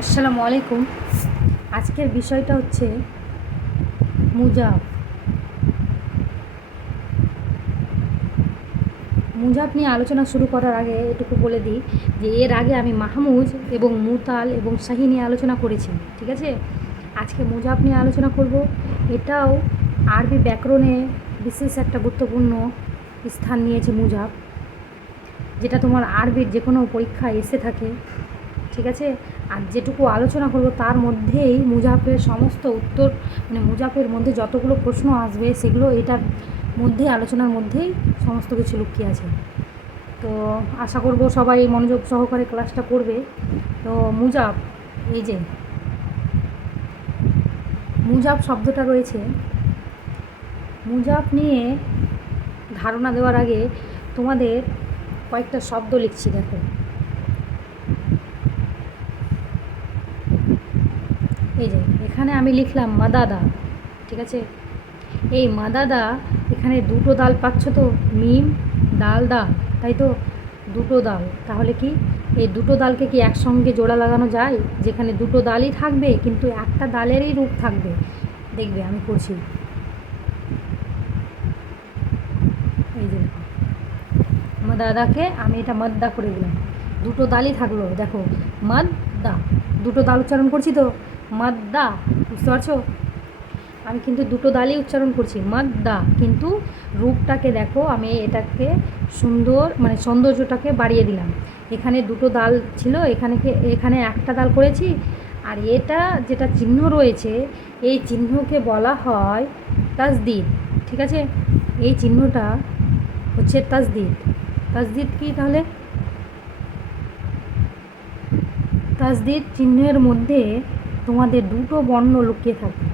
আসসালামু আলাইকুম। আজকের বিষয়টা হচ্ছে মুজাব। মুজাব নিয়ে আলোচনা শুরু করার আগে এটুকু বলে দিই যে এর আগে আমি মাহমুজ এবং মুতাল এবং শাহি নিয়ে আলোচনা করেছি, ঠিক আছে। আজকে মুজাব নিয়ে আলোচনা করব। এটাও আরবি ব্যাকরণে বিশেষ একটা গুরুত্বপূর্ণ স্থান নিয়েছে মুজাব, যেটা তোমার আরবির যে কোনো পরীক্ষায় এসে থাকে, ঠিক আছে। আর যেটুকু আলোচনা করব তার মধ্যেই মুজাফের সমস্ত উত্তর, মানে মুজাফের মধ্যে যতগুলো প্রশ্ন আসবে সেগুলো এটার মধ্যেই, আলোচনার মধ্যেই সমস্ত কিছু লুকিয়ে আছে। তো আশা করব সবাই মনোযোগ সহকারে ক্লাসটা করবে। তো মুজাফ, এই যে মুজাফ শব্দটা রয়েছে, মুজাফ নিয়ে ধারণা দেওয়ার আগে তোমাদের কয়েকটা শব্দ লিখছি, দেখো। এই যে এখানে আমি লিখলাম মাদাদা, ঠিক আছে। এই মাদাদা, এখানে দুটো দাল পাচ্ছ তো, মিম দাল দা, তাই তো, দুটো দাল। তাহলে কি এই দুটো দালকে কি একসঙ্গে জোড়া লাগানো যায়? যেখানে দুটো দালই থাকবে কিন্তু একটা দালেরই রূপ থাকবে। দেখবে আমি করছি, এই যে দেখো, মাদাদাকে আমি এটা মাদ্দা করে দিলাম, দুটো দালই থাকলো, দেখো মাদ্দা, দুটো দাল উচ্চারণ করছি তো, মাদ্দা, বুঝতে পারছো? আমি কিন্তু দুটো দালই উচ্চারণ করছি, মাদ্দা, কিন্তু রূপটাকে দেখো, আমি এটাকে সুন্দর, মানে সৌন্দর্যটাকে বাড়িয়ে দিলাম। এখানে দুটো দাল ছিল, এখানে একটা দাল করেছি। আর এটা যেটা চিহ্ন রয়েছে, এই চিহ্নকে বলা হয় তাসদিদ, ঠিক আছে। এই চিহ্নটা হচ্ছে তাসদিদ। তাসদিদ কি তাহলে? তাসদিদ চিহ্নের মধ্যে তোমাদের দুটো বর্ণ লুকিয়ে থাকবে,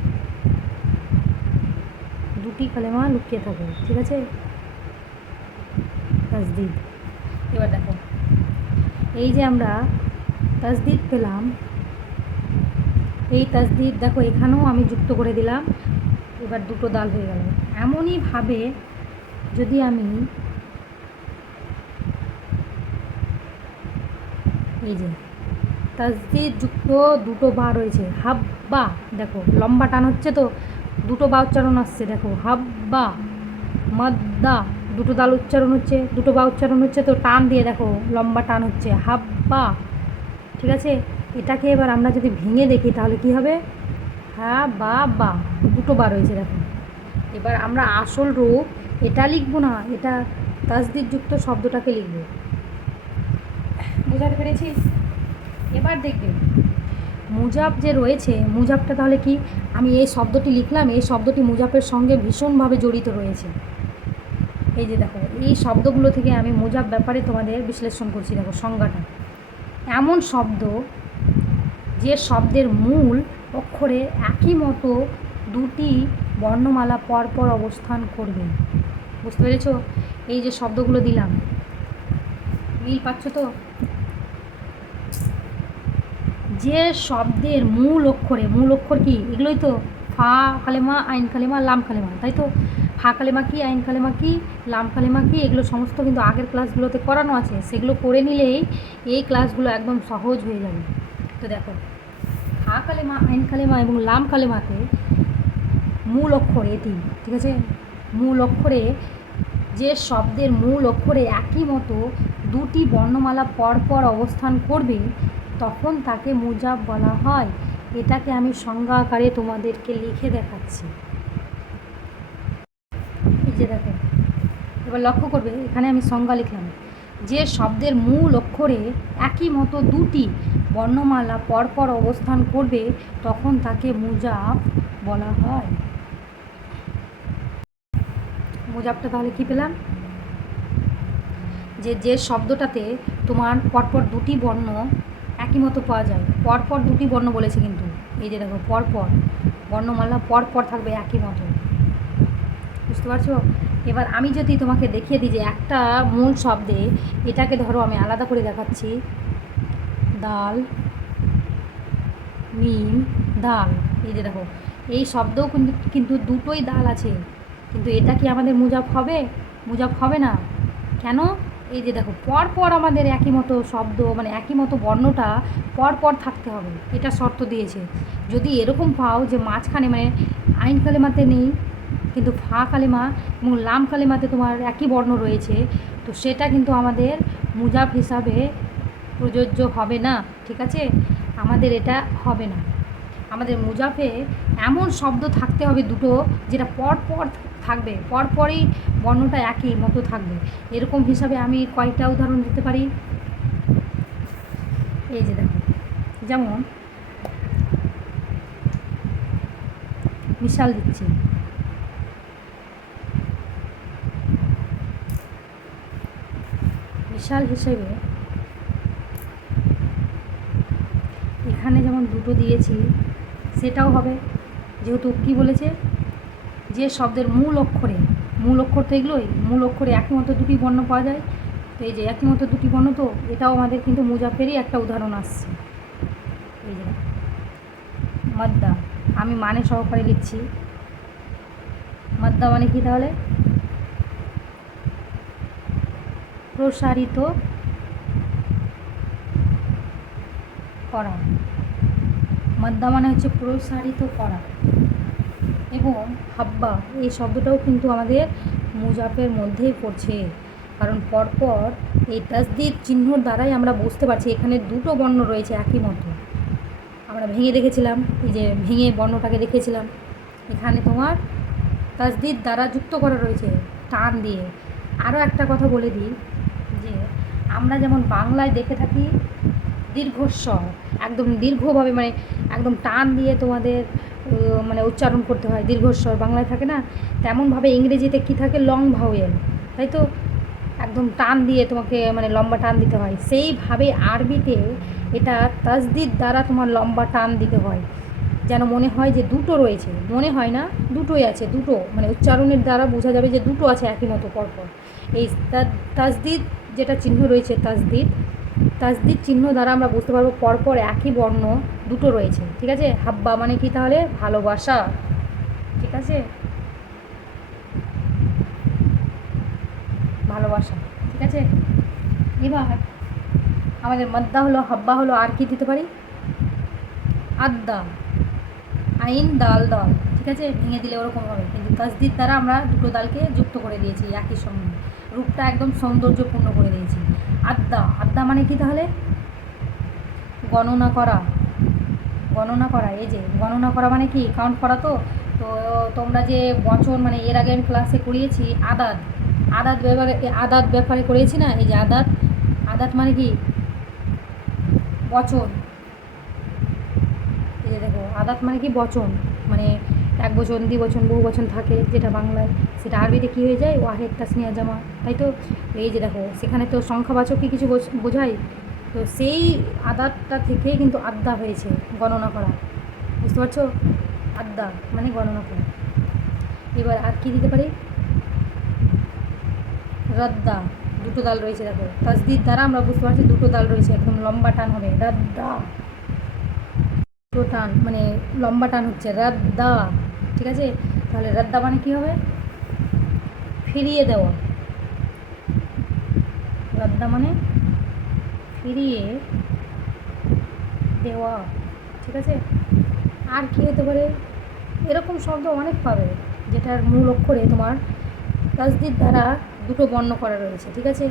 দুটি কালেমা লুকিয়ে থাকে, ঠিক আছে। তাসদিদ। এবার দেখো, এই যে আমরা তাসদিদ পেলাম, এই তাসদিদ দেখো এখানেও আমি যুক্ত করে দিলাম, এবার দুটো দাল হয়ে গেল। এমনইভাবে যদি আমি এই যে তাসদিদ যুক্ত দুটো বা রয়েছে, হাব্বা, দেখো লম্বা টান হচ্ছে তো, দুটো বা উচ্চারণ আসছে, দেখো হাব্বা, মাদ্দা, দুটো দাল উচ্চারণ হচ্ছে, দুটো বা উচ্চারণ হচ্ছে তো, টান দিয়ে দেখো লম্বা টান হচ্ছে, হাব্বা, ঠিক আছে। এটাকে এবার আমরা যদি ভেঙে দেখি তাহলে কি হবে? হ্যাঁ বা বা, দুটো বা রয়েছে, দেখো। এবার আমরা আসল রূপ এটা লিখবো না, এটা তাসদিদ যুক্ত শব্দটাকে লিখব। বুঝাতে পেরেছি? এবার দেখবে মুজাব যে রয়েছে, মুজাবটা তাহলে কি? আমি এই শব্দটি লিখলাম, এই শব্দটি মুজাবের সঙ্গে ভীষণভাবে জড়িত রয়েছে। এই যে দেখো, এই শব্দগুলো থেকে আমি মুজাব ব্যাপারে তোমাদের বিশ্লেষণ করছি, দেখো সংজ্ঞাটা। এমন শব্দ যে শব্দের মূল অক্ষরে একই মতো দুটি বর্ণমালা পরপর অবস্থান করবে। বুঝতে পেরেছ? এই যে শব্দগুলো দিলাম, মিল পাচ্ছ তো? যে শব্দের মূল অক্ষরে, মূল অক্ষর কি? এগুলোই তো, ফা কালেমা, আইন কালেমা, লাম কালেমা, তাই তো। ফা কালেমা কি, আইন কালেমা কি, লাম কালেমা কি, এগুলো সমস্ত কিন্তু আগের ক্লাসগুলোতে করানো আছে। সেগুলো করে নিলেই এই ক্লাসগুলো একদম সহজ হয়ে যাবে। তো দেখো, ফা কালেমা, আইন কালেমা এবং লাম কালেমাতে মূল অক্ষর এটি, ঠিক আছে। মূল অক্ষরে, যে শব্দের মূল অক্ষরে একই মতো দুটি বর্ণমালা পরপর অবস্থান করবে তখন তাকে মুজাব বলা হয়। এটাকে আমি সংজ্ঞা আকারে তোমাদেরকে লিখে দেখাচ্ছি। এই যে দেখো, এবার লক্ষ্য করবে, এখানে আমি সংজ্ঞা লিখলাম, যে শব্দের মূল অক্ষরে একই মতো দুটি বর্ণমালা পরপর অবস্থান করবে তখন তাকে মুজাব বলা হয়। মুজাবটা তাহলে কি পেলাম? যে শব্দটাতে তোমার পরপর দুটি বর্ণ একই মতো পাওয়া যায়, পরপর দুটি বর্ণ বলেছে কিন্তু, এই যে দেখো পরপর বর্ণমালা পরপর থাকবে একই মতো, বুঝতে পারছো? এবার আমি যদি তোমাকে দেখিয়ে দিই যে একটা মূল শব্দে, এটাকে ধরো আমি আলাদা করে দেখাচ্ছি, দাল, মিম, দাল, এই যে দেখো এই শব্দও কিন্তু দুটোই দাল আছে, কিন্তু এটা কি আমাদের মুজাব হবে? মুজাব হবে না। কেন? এই যে দেখো পর পর আমাদের একই মতো শব্দ মানে একই মতো বর্ণটা পর পর থাকতে হবে, এটা শর্ত দিয়েছে। যদি এরকম পাও যে মাঝখানে মানে আইন কালেমাতে নেই কিন্তু ফা কালেমা এবং লাম কালেমাতে তোমার একই বর্ণ রয়েছে, তো সেটা কিন্তু আমাদের মুজাব হিসাবে প্রযোজ্য হবে না, ঠিক আছে? আমাদের এটা হবে না। আমাদের মুজাফে এমন শব্দ থাকতে হবে দুটো যেটা পর পর থাকবে, পরপরই বর্ণটা একই মতো থাকবে। এরকম হিসাবে আমি কয়েকটা উদাহরণ দিতে পারি। এই যে দেখো, যেমন মিশাল দিচ্ছি, মিশাল হিসেবে এখানে যেমন দুটো দিয়েছি সেটাও হবে, যেহেতু কী বলেছে যে শব্দের মূল অক্ষর তো এগুলোই, মূল অক্ষরে একই মতো দুটি বর্ণ পাওয়া যায়, তো এই যে একই মতো দুটি বর্ণ, তো এটাও আমাদের কিন্তু মুজাফেরই একটা উদাহরণ আসছে। এই যে মাদ্দা, আমি মানে সহকারে লিখছি। মাদ্দা মানে কি তাহলে? প্রসারিত করা। মাদ্দা মানে হচ্ছে প্রসারিত করা। এবং হাব্বা এই শব্দটাও কিন্তু আমাদের মুজাফের মধ্যেই পড়ছে, কারণ পরপর এই তাসদিদ চিহ্নর দ্বারাই আমরা বুঝতে পারছি এখানে দুটো বর্ণ রয়েছে একই মতো। আমরা ভেঙে দেখেছিলাম, এই যে ভেঙে বর্ণটাকে দেখেছিলাম, এখানে তোমার তাসদিদ দ্বারা যুক্ত করা রয়েছে টান দিয়ে। আরও একটা কথা বলে দিই যে আমরা যেমন বাংলায় দেখে থাকি দীর্ঘস্বর একদম দীর্ঘভাবে মানে একদম টান দিয়ে তোমাদের মানে উচ্চারণ করতে হয়, দীর্ঘস্বর বাংলায় থাকে না, তেমনভাবে ইংরেজিতে কী থাকে লং ভাওয়েল, তাই তো একদম টান দিয়ে তোমাকে মানে লম্বা টান দিতে হয়। সেইভাবে আরবিতে এটা তাসদিদ দ্বারা তোমার লম্বা টান দিতে হয়, যেন মনে হয় যে দুটো রয়েছে, মনে হয় না দুটোই আছে, দুটো মানে উচ্চারণের দ্বারা বোঝা যাবে যে দুটো আছে একই মতো পরপর। এই তাসদিদ যেটা চিহ্ন রয়েছে তাসদিদ চিহ্ন দ্বারা আমরা বুঝতে পারবো পরপর একই বর্ণ দুটো রয়েছে, ঠিক আছে? হাব্বা মানে কি তাহলে? ভালোবাসা, ঠিক আছে? ভালোবাসা, ঠিক আছে? এবার আমাদের মাদ্দা হলো, হাব্বা হলো, আর কি দিতে পারি? আদ্দা, আইন দাল দল, ঠিক আছে? ভেঙে দিলে ওরকম হবে, কিন্তু তাসদিদ দ্বারা আমরা দুটো দালকে যুক্ত করে দিয়েছি একই সঙ্গে, রূপটা একদম সৌন্দর্যপূর্ণ করে দিয়েছি। আদ্দা, আদ্দা মানে কি তাহলে? গণনা করা, গণনা করা। এই যে গণনা করা মানে কি? কাউন্ট করা। তো তো তোমরা যে বচন মানে এর আগে আমি ক্লাসে করিয়েছি আদাদ, আদাদ ব্যাপারে করিয়েছি না? এই যে আদাদ, আদাদ মানে কি? বচন। এই যে দেখো আদাত মানে কি? বচন, মানে এক বচন দ্বিবচন বহু বচন থাকে যেটা বাংলায়, সেটা আরবিতে কী হয়ে যায়? ওয়াহেদ তাসনিয়া জামা, তাই তো? এই যে দেখো সেখানে তো সংখ্যাবাচকই কিছু বোঝায়, তো সেই আদাতটা থেকেই কিন্তু আদ্দা হয়েছে, গণনা করা, বুঝতে পারছো? আদ্দা মানে গণনা করা। এবার আর কি দিতে পারি? রদ্দা, দুটো দাল রয়েছে দেখো, তাসদিদ দ্বারা আমরা বুঝতে পারছি দুটো দাল রয়েছে, একদম লম্বা টান হবে, রদ্দা, দুটো টান মানে লম্বা টান হচ্ছে রদ্দা, ঠিক আছে? তাহলে রদ্দা মানে কী হবে? ফিরিয়ে দেওয়া। রদ্দা মানে ফিরিয়ে দেওয়া, ঠিক আছে? আর কী হতে পারে? এরকম শব্দ অনেক পাবে যেটার মূল অক্ষরে তোমার তাসদিদ দ্বারা দুটো বর্ণ করা রয়েছে, ঠিক আছে?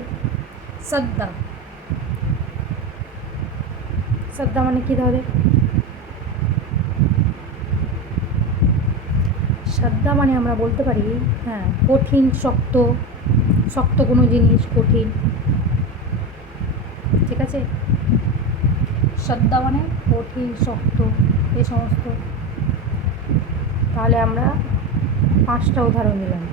সাদ্দা, সাদ্দা মানে কী তাহলে? সাদ্দা মানে আমরা বলতে পারি হ্যাঁ কঠিন, শক্ত, শক্ত কোনো জিনিস কঠিন, ঠিক আছে? সাদ্দা মানে কঠিন, শক্ত, এই সমস্ত। তাহলে আমরা 5টা উদাহরণ দিলাম,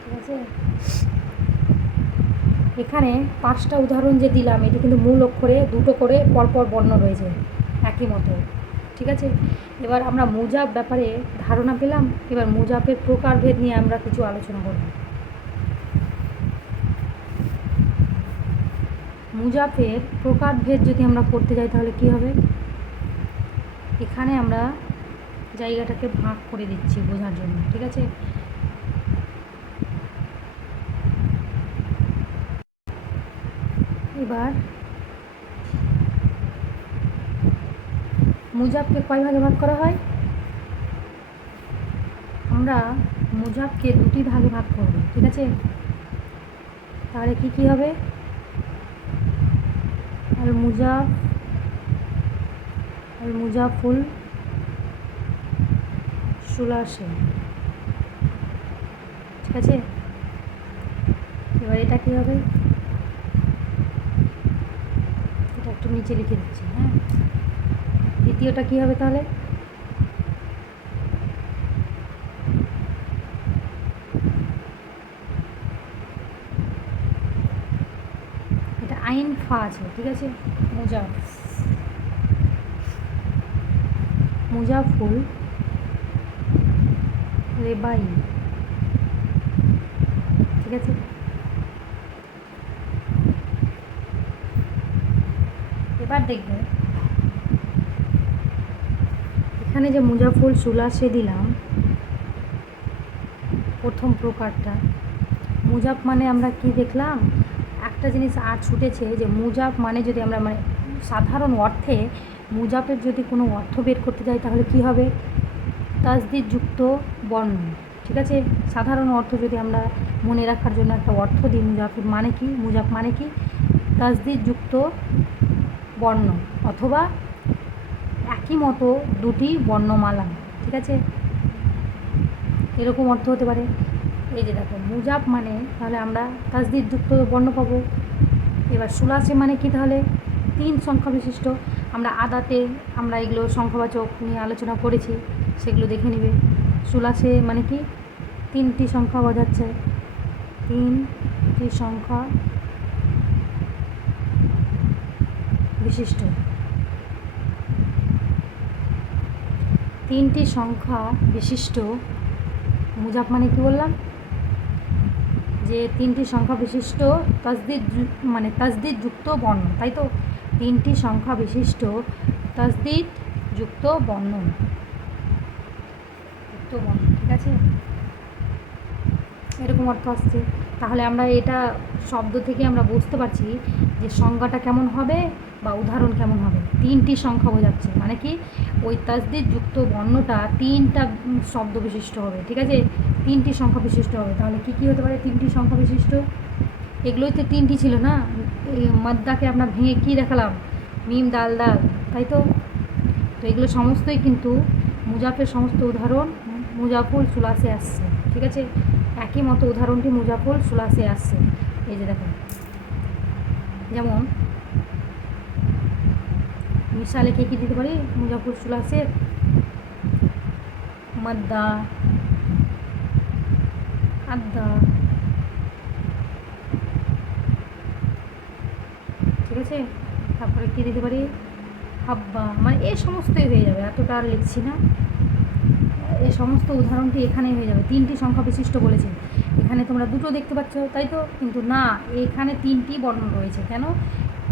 ঠিক আছে? এখানে 5টা উদাহরণ যে দিলাম এটি কিন্তু মূল অক্ষরে দুটো করে পরপর বর্ণ রয়েছে একই মতো, ঠিক আছে? এবার আমরা মুজাব ব্যাপারে ধারণা পেলাম, এবার মুজাবের প্রকারভেদ নিয়ে আমরা কিছু আলোচনা করব। মুজাফের প্রকারভেদ যদি আমরা করতে যাই তাহলে কি হবে? এখানে আমরা জায়গাটাকে ভাগ করে দিচ্ছি বোঝার জন্য, ঠিক আছে? এবার মুজাবকে কয় ভাগে ভাগ করা হয়? আমরা মুজাবকে দুটি ভাগে ভাগ করব, ঠিক আছে? তাহলে কি কি হবে? আল মুজাফুল সুলাসে, ঠিক আছে? এবার এটা কি হবে? এটা একটু নিচে লিখে দিচ্ছি, হ্যাঁ। দ্বিতীয়টা কি হবে তাহলে? এটা আইন ফা আছে, ঠিক আছে? মুজাফুল রেবাই, ঠিক আছে? এবার দেখবে এখানে যে মুজাফুল সুলাসে দিলাম প্রথম প্রকারটা, মুজাফ মানে আমরা কি দেখলাম? একটা জিনিস আর ছুটেছে যে মুজাফ মানে যদি আমরা মানে সাধারণ অর্থে মুজাফের যদি কোনো অর্থ বের করতে যাই তাহলে কি হবে? তাসদিদ যুক্ত বর্ণ, ঠিক আছে? সাধারণ অর্থ যদি আমরা মনে রাখার জন্য একটা অর্থ দিই মুজাফের মানে কি, মুজাফ মানে কি? তাসদিদ যুক্ত বর্ণ অথবা একই মতো দুটি বর্ণমালা, ঠিক আছে? এরকম অর্থ হতে পারে। এই যে দেখো মুজাফ মানে তাহলে আমরা তাসদিদ যুক্ত বর্ণ পাবো। এবার সুলাসে মানে কি? তাহলে 3 সংখ্যা বিশিষ্ট। আমরা আদাতে আমরা এগুলো সংখ্যাবাচক নিয়ে আলোচনা করেছি, সেগুলো দেখে নিবে। সুলাসে মানে কি? 3টি সংখ্যা বোঝাচ্ছে, 3টি সংখ্যা বিশিষ্ট, 3টি সংখ্যা বিশিষ্ট মুজাফ মানে কি বললাম? যে 3টি সংখ্যা বিশিষ্ট মানে তাসদিদ যুক্ত বর্ণ, তাই তো? 3টি সংখ্যা বিশিষ্ট তাসদিদ যুক্ত বর্ণ, ঠিক আছে? এরকম অর্থ আসছে। তাহলে আমরা এটা শব্দ থেকে আমরা বুঝতে পারছি যে সংজ্ঞাটা কেমন হবে বা উদাহরণ কেমন হবে। 3টি সংখ্যা বোঝাচ্ছে মানে কি? ওই তাসদিদ যুক্ত বর্ণটা 3টা শব্দ বিশিষ্ট হবে, ঠিক আছে? 3টি সংখ্যা বিশিষ্ট হবে। তাহলে কি কি হতে পারে 3টি সংখ্যা বিশিষ্ট? এগুলোই তো 3টি ছিল না? মাদ্দাকে আমরা ভেঙে কি দেখালাম? মিম দাল দাল, তাই তো? তো এগুলো সমস্তই কিন্তু মুজাফের সমস্ত উদাহরণ মুজাফুল সুলাসে আসছে, ঠিক আছে? একই মতো উদাহরণটি মুজাফুল সুলাসে আসছে। এই যে দেখো, যেমন মিসালে কে কী দিতে পারি মুজাফুল সুলাসের? মাদ্দা, আদ্দা, ঠিক আছে? তারপরে কী দিতে পারি? হাব্বা, মানে এই সমস্তই হয়ে যাবে, এতটা আর লিখছি না। এই সমস্ত উদাহরণটি এখানেই হয়ে যাবে। 3টি সংখ্যা বিশিষ্ট বলেছে, এখানে তোমরা দুটো দেখতে পাচ্ছ, তাই তো? কিন্তু না, এখানে 3টি বর্ণ রয়েছে। কেন?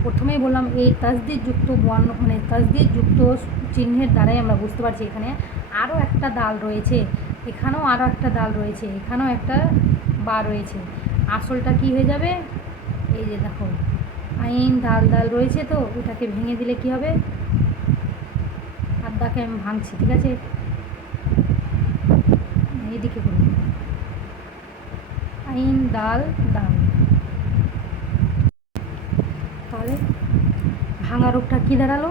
প্রথমেই বললাম এই তাসদিদ যুক্ত বর্ণ মানে তাসদিদ যুক্ত চিহ্নের দ্বারাই আমরা বুঝতে পারছি এখানে আরও একটা দাল রয়েছে, এখানেও আরও একটা দাল রয়েছে, এখানেও একটা বা রয়েছে। আসলটা কি হয়ে যাবে? এই যে দেখো আইন দাল দাল রয়েছে, তো এটাকে ভেঙে দিলে কি হবে? আদ্দাকে আমি ভাঙছি, ঠিক আছে? এইদিকে করি আইন দাল দাল। তাহলে ভাঙা রূপটা কী দাঁড়ালো?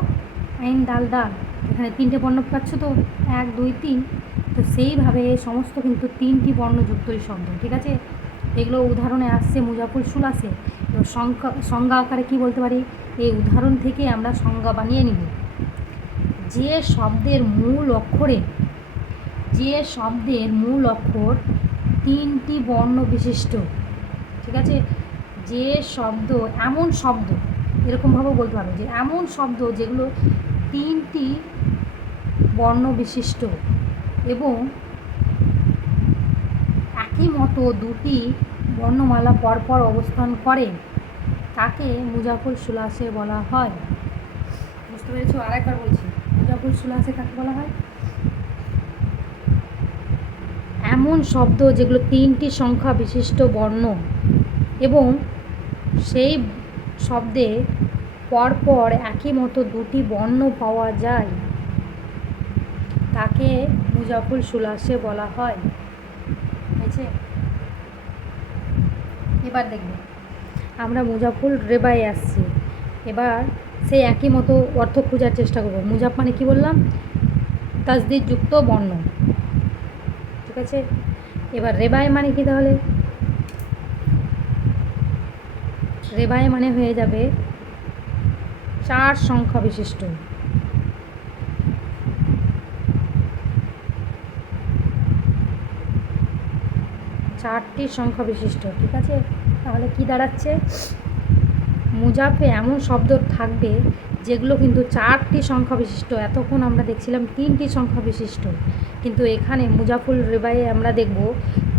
আইন দাল দাল। এখানে 3টে বর্ণ পাচ্ছ তো, 1 2 3। তো সেইভাবে সমস্ত কিন্তু 3টি বর্ণযুক্তই শব্দ, ঠিক আছে? এগুলো উদাহরণে আসছে মুজাফুল সুলাসে। এবার সংজ্ঞা আকারে কী বলতে পারি? এই উদাহরণ থেকে আমরা সংজ্ঞা বানিয়ে নিব। যে শব্দের মূল অক্ষর 3টি বর্ণ বিশিষ্ট, ঠিক আছে? যে শব্দ, এমন শব্দ, এরকমভাবে বলতে পারো যে এমন শব্দ যেগুলো 3টি বর্ণ বিশিষ্ট এবং একই মতো দুটি বর্ণমালা পরপর অবস্থান করে, তাকে মুজাফুল সুলাসে বলা হয়। বুঝতে পেরেছো? আরেকবার বলছি, মুজাফুল সুলাসে কাকে বলা হয়? এমন শব্দ যেগুলো 3টি সংখ্যা বিশিষ্ট বর্ণ এবং সেই শব্দে পরপর একই মতো দুটি বর্ণ পাওয়া যায় তাকে মুজাফুল সুলাসে বলা হয়। হয়েছে? এবার দেখবে আমরা মুজাফুল রেবায় আসছি। এবার সেই একই মতো অর্থ খোঁজার চেষ্টা করব। মুজাফ মানে কি বললাম? তাসদিদযুক্ত বর্ণ। ঠিক আছে? এবার রেবায় মানে কি তাহলে? রেবায় মানে হয়ে যাবে 4 সংখ্যা বিশিষ্ট। চারটি সংখ্যা বিশিষ্ট। ঠিক আছে? তাহলে কি দাঁড়াচ্ছে? মুজাফে এমন শব্দ থাকবে যেগুলো কিন্তু 4টি সংখ্যা বিশিষ্ট। এতক্ষণ আমরা দেখছিলাম 3টি সংখ্যা বিশিষ্ট, কিন্তু এখানে মুজাফুল রেবায়ে আমরা দেখব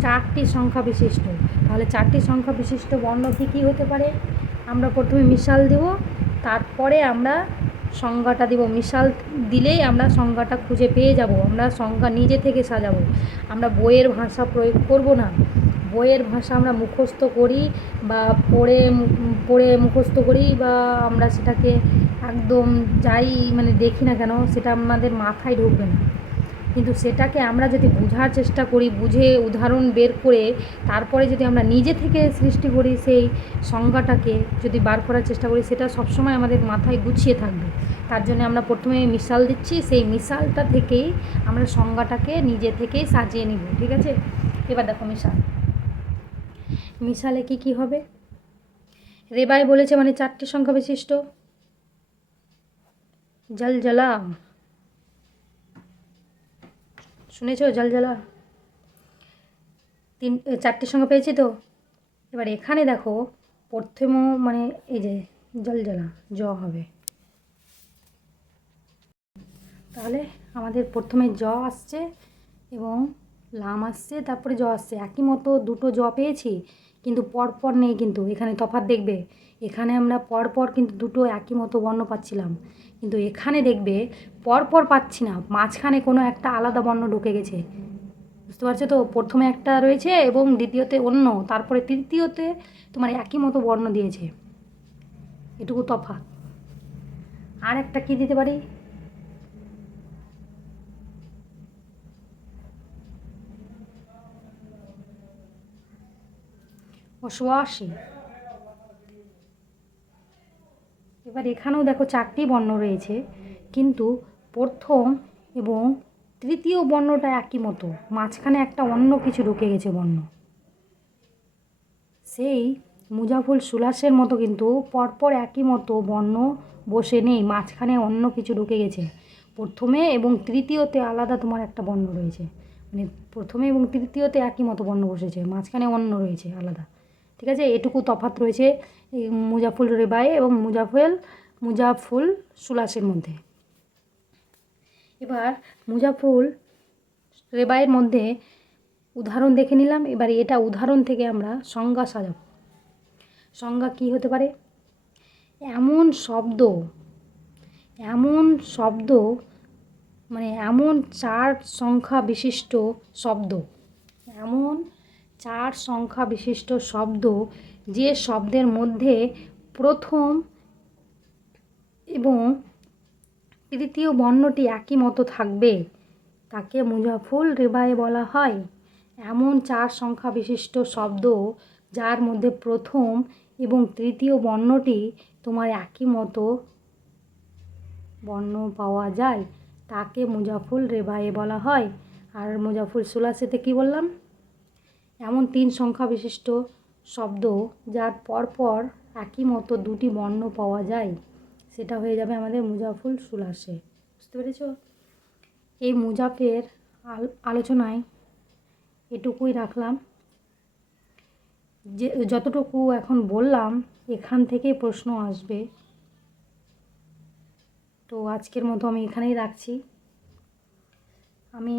4টি সংখ্যা বিশিষ্ট। তাহলে 4টি সংখ্যা বিশিষ্ট বর্ণ কী কী হতে পারে? আমরা প্রথমে মিশাল দেব, তারপরে আমরা সংজ্ঞাটা দেব। মিশাল দিলেই আমরা সংজ্ঞাটা খুঁজে পেয়ে যাব। আমরা সংজ্ঞা নিজে থেকে সাজাবো। আমরা বইয়ের ভাষা প্রয়োগ করব না। বইয়ের ভাষা আমরা মুখস্থ করি বা পড়ে মুখস্থ করি, বা আমরা সেটাকে একদম যাই মানে দেখি না কেন, সেটা আমাদের মাথায় ঢুকবে না। কিন্তু সেটাকে আমরা যদি বোঝার চেষ্টা করি, বুঝে উদাহরণ বের করে তারপরে যদি আমরা নিজে থেকে সৃষ্টি করি, সেই সংজ্ঞাটাকে যদি বার করার চেষ্টা করি, সেটা সবসময় আমাদের মাথায় গুছিয়ে থাকবে। তার জন্য আমরা প্রথমে মিশাল দিচ্ছি, সেই মিশালটা থেকেই আমরা সংজ্ঞাটাকে নিজে থেকেই সাজিয়ে নিব। ঠিক আছে? এবার দেখো মিশালে কি কি হবে? রেবায় বলেছে মানে 4টি সংখ্যা বিশিষ্ট। জলজলা, শুনেছো? জলজলা 4টি সংখ্যা পেয়েছি তো। এবার এখানে দেখো প্রথম মানে এই যে জলজলা জ হবে, তাহলে আমাদের প্রথমে জ আসছে এবং লাম আসছে, তারপরে জ আসছে। একই মতো দুটো জ পেয়েছি, কিন্তু পরপর নেই। কিন্তু এখানে তফাৎ দেখবে, এখানে আমরা পরপর কিন্তু দুটো একই মতো বর্ণ পাচ্ছিলাম, কিন্তু এখানে দেখবে পরপর পাচ্ছি না, মাঝখানে কোনো একটা আলাদা বর্ণ ঢুকে গেছে। বুঝতে পারছো তো? প্রথমে একটা রয়েছে এবং দ্বিতীয়তে অন্য, তারপরে তৃতীয়তে তোমার একই মতো বর্ণ দিয়েছে। এটুকু তফাৎ। আর একটা কী দিতে পারি? অশ্বাসী। এবার এখানেও দেখো 4টি বর্ণ রয়েছে, কিন্তু প্রথম এবং তৃতীয় বর্ণটা একই মতো, মাঝখানে একটা অন্য কিছু ঢুকে গেছে বর্ণ। সেই মুজাফুল সুলাসের মতো কিন্তু পরপর একই মতো বর্ণ বসে নেই, মাঝখানে অন্য কিছু ঢুকে গেছে। প্রথমে এবং তৃতীয়তে আলাদা তোমার একটা বর্ণ রয়েছে, মানে প্রথমে এবং তৃতীয়তে একই মতো বর্ণ বসেছে, মাঝখানে অন্য রয়েছে আলাদা। ঠিক আছে? এটুকু তফাৎ রয়েছে এই মুজাফুল রেবায়ে এবং মুজাফুল সুলাসের মধ্যে। এবার মুজাফুল রেবায়ের মধ্যে উদাহরণ দেখে নিলাম। এবার এটা উদাহরণ থেকে আমরা সংজ্ঞা সাজাব। সংজ্ঞা কী হতে পারে? এমন শব্দ মানে এমন 4 সংখ্যা বিশিষ্ট শব্দ, এমন 4 সংখ্যা বিশিষ্ট শব্দ যে শব্দের মধ্যে প্রথম এবং তৃতীয় বর্ণটি একই মতো থাকবে তাকে মুজাফুল রেবায়ে বলা হয়। এমন 4 সংখ্যা বিশিষ্ট শব্দ যার মধ্যে প্রথম এবং তৃতীয় বর্ণটি তোমার একই মতো বর্ণ পাওয়া যায় তাকে মুজাফুল রেবায়ে বলা হয়। আর মুজাফুল সুলাসিতে কী বললাম? এমন 3 সংখ্যা বিশিষ্ট শব্দ যার পরপর একই মতো দুটি বর্ণ পাওয়া যায়, সেটা হয়ে যাবে আমাদের মুজাফুল সুলাসে। বুঝতে পেরেছ? এই মুজাফের আলোচনায় এটুকুই রাখলাম। যে যতটুকু এখন বললাম এখান থেকেই প্রশ্ন আসবে, তো আজকের মতো আমি এখানেই রাখছি। আমি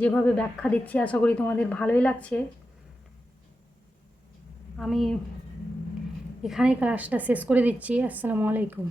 যেভাবে ব্যাখ্যা দিচ্ছি আশা করি তোমাদের ভালোই লাগছে। আমি এখানেই ক্লাসটা শেষ করে দিচ্ছি। আসসালামু আলাইকুম।